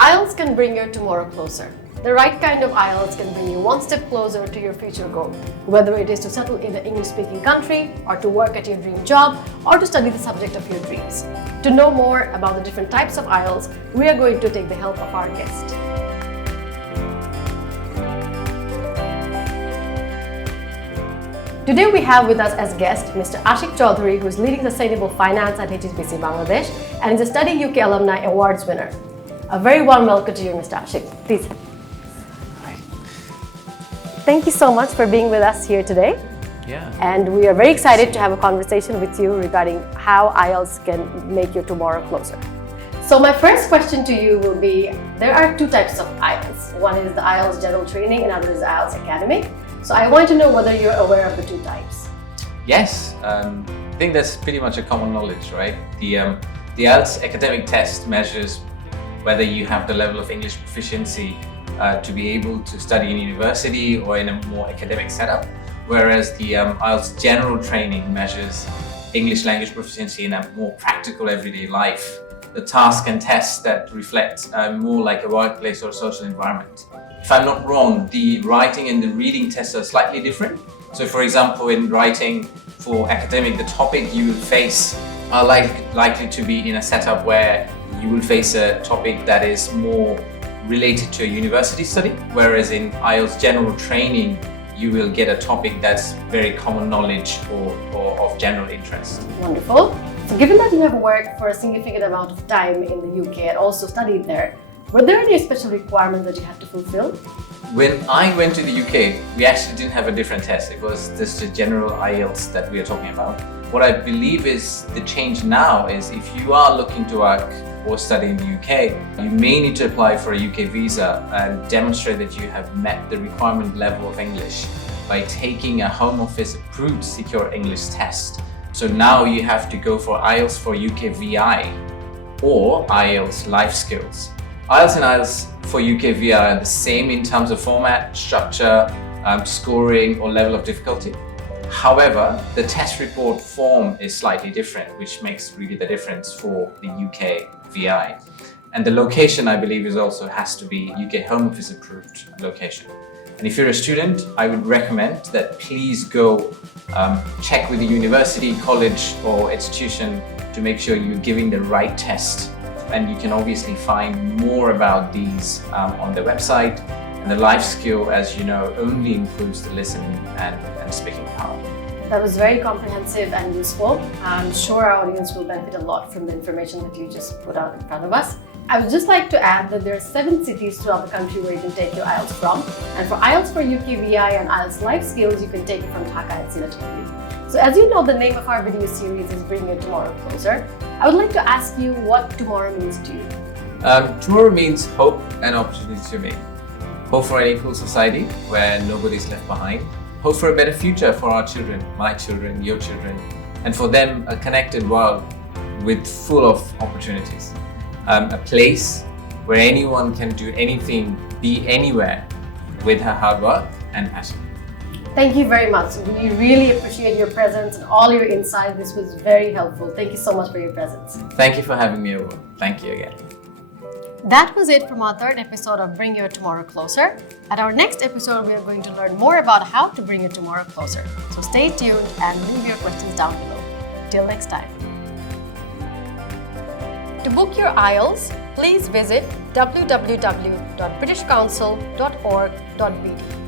IELTS can bring your tomorrow closer. The right kind of IELTS can bring you one step closer to your future goal, whether it is to settle in an English-speaking country, or to work at your dream job, or to study the subject of your dreams. To know more about the different types of IELTS, we are going to take the help of our guest. Today we have with us as guest Mr. Ashik Chowdhury, who is leading Sustainable Finance at HSBC Bangladesh and is a Study UK Alumni Awards winner. A very warm welcome to you, Mr. Ashik. Please. Thank you so much for being with us here today. Yeah. And we are very excited to have a conversation with you regarding how IELTS can make your tomorrow closer. So my first question to you will be, there are two types of IELTS. One is the IELTS General Training and another is the IELTS Academic. So I want to know whether you're aware of the two types. Yes, I think that's pretty much a common knowledge, right? The IELTS academic test measures whether you have the level of English proficiency to be able to study in university or in a more academic setup, whereas the IELTS General Training measures English language proficiency in a more practical everyday life, the tasks and tests that reflect more like a workplace or a social environment. If I'm not wrong, the writing and the reading tests are slightly different. So for example, in writing for academic, the topic you will face are likely to be in a setup where you will face a topic that is more related to a university study, whereas in IELTS General Training, you will get a topic that's very common knowledge or of general interest. Wonderful. So given that you have worked for a significant amount of time in the UK and also studied there, were there any special requirements that you had to fulfill? When I went to the UK, we actually didn't have a different test. It was just the general IELTS that we are talking about. What I believe is the change now is if you are looking to work or study in the UK, you may need to apply for a UK visa and demonstrate that you have met the requirement level of English by taking a Home Office approved secure English test. So now you have to go for IELTS for UK VI or IELTS Life Skills. IELTS and IELTS for UK VI are the same in terms of format, structure, scoring or level of difficulty. However, the test report form is slightly different, which makes really the difference for the UK VI. And the location, I believe, also has to be UK Home Office approved location. And if you're a student, I would recommend that please go check with the university, college or institution to make sure you're giving the right test. And you can obviously find more about these on the website. And the life skill, as you know, only includes the listening and speaking part. That was very comprehensive and useful. I'm sure our audience will benefit a lot from the information that you just put out in front of us. I would just like to add that there are 7 cities throughout the country where you can take your IELTS from. And for IELTS for UK VI and IELTS Life Skills, you can take it from Dhaka and Siliguri. So as you know, the name of our video series is Bring Your Tomorrow Closer. I would like to ask you what tomorrow means to you. Tomorrow means hope and opportunity to me. Hope for an equal society where nobody's left behind. Hope for a better future for our children, my children, your children, and for them a connected world with full of opportunities. A place where anyone can do anything, be anywhere with her hard work and passion. Thank you very much. We really appreciate your presence and all your insight. This was very helpful. Thank you so much for your presence. Thank you for having me over. Thank you again. That was it from our 3rd episode of Bring Your Tomorrow Closer. At our next episode, we are going to learn more about how to bring your tomorrow closer. So stay tuned and leave your questions down below. Till next time. To book your IELTS, please visit www.britishcouncil.org.bd.